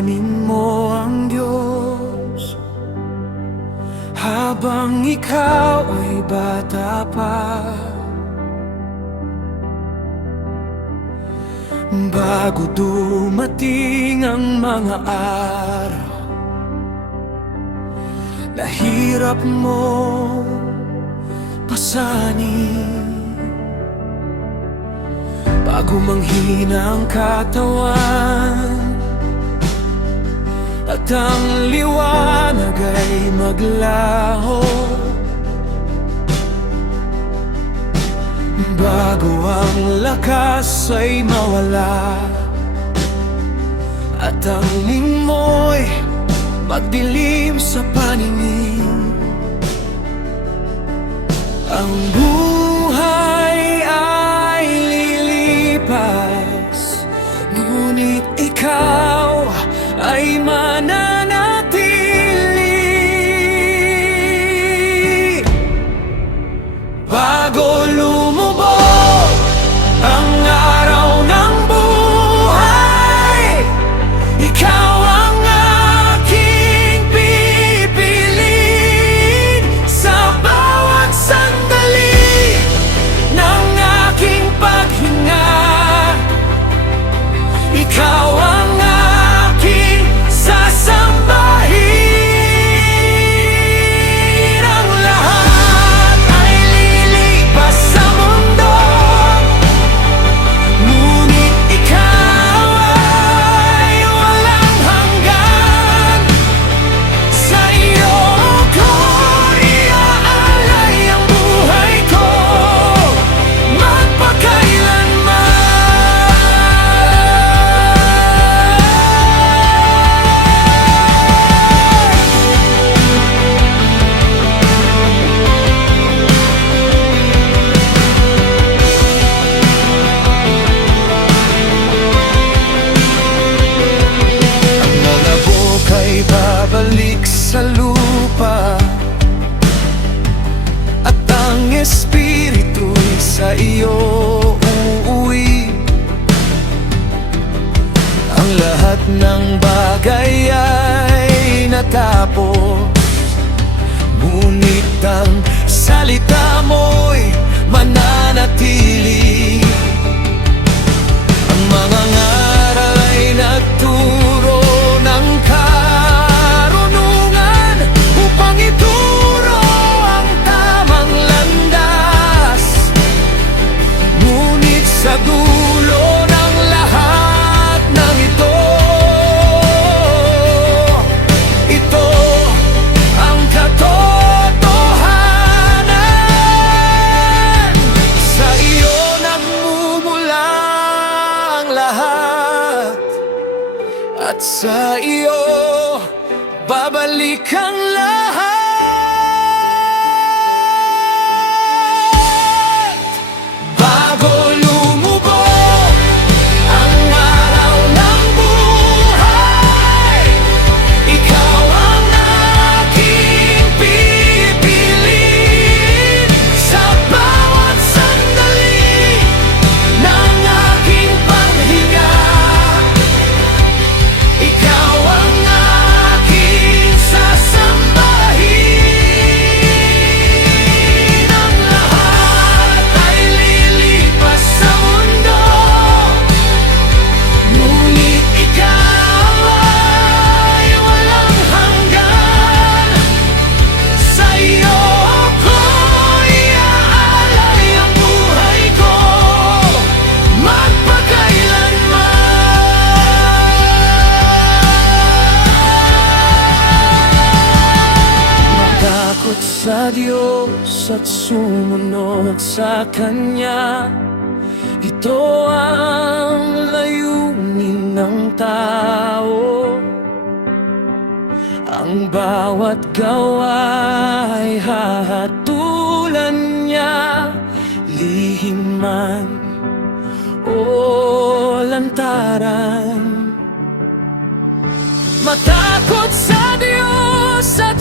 Pasanin mo ang Diyos habang ikaw ay bata pa, bago dumating ang mga araw na hirap mo pasanin. Bago manghina ang katawan at ang liwanag ay maglaho, bago ang lakas ay mawala at ang lingmoy magdilim sa paningin, ang buhay ay lilipas, ngunit ikaw ay mananatili. Bago lumubog ang araw ng buhay, ikaw ang aking pipiliin. Sa bawat sandali ng aking paghinga, ikaw ang aking sasambahin. Ang lahat ay lilipas sa mundo, ngunit ikaw ay walang hanggan. Sa iyo ko iaalay ang buhay ko magpakailanman. Ang lalabok ay babalik sa lupa at ang espiritu'y sa iyo uuwi. Ang lahat ng bagay ay natapos, ngunit ang salita mo'y mananatili. Ang mga ngaral ay nagturo ng karunungan upang ituro ang tamang landas, ngunit sa dulo ng lahat ng ito, ito ang katotohanan. Sa iyo nagmumula ang lahat, at sa iyo babalik ang lahat. Bago lumubog ang araw ng buhay, ikaw ang aking pipiliin. Sa bawat sandali ng aking paghinga, ikaw ang aking sasambahin. Ang lahat ay lilipas sa mundo, ngunit ikaw ay walang hanggan. Sa iyo ko iaalay ang buhay ko magpakailanman. Matakot sa Diyos at sumunod sa Kanya, ito ang layunin ng tao. Ang bawat gawa ay hahatulan niya, lihim man o lantaran. Matakot sa Diyos at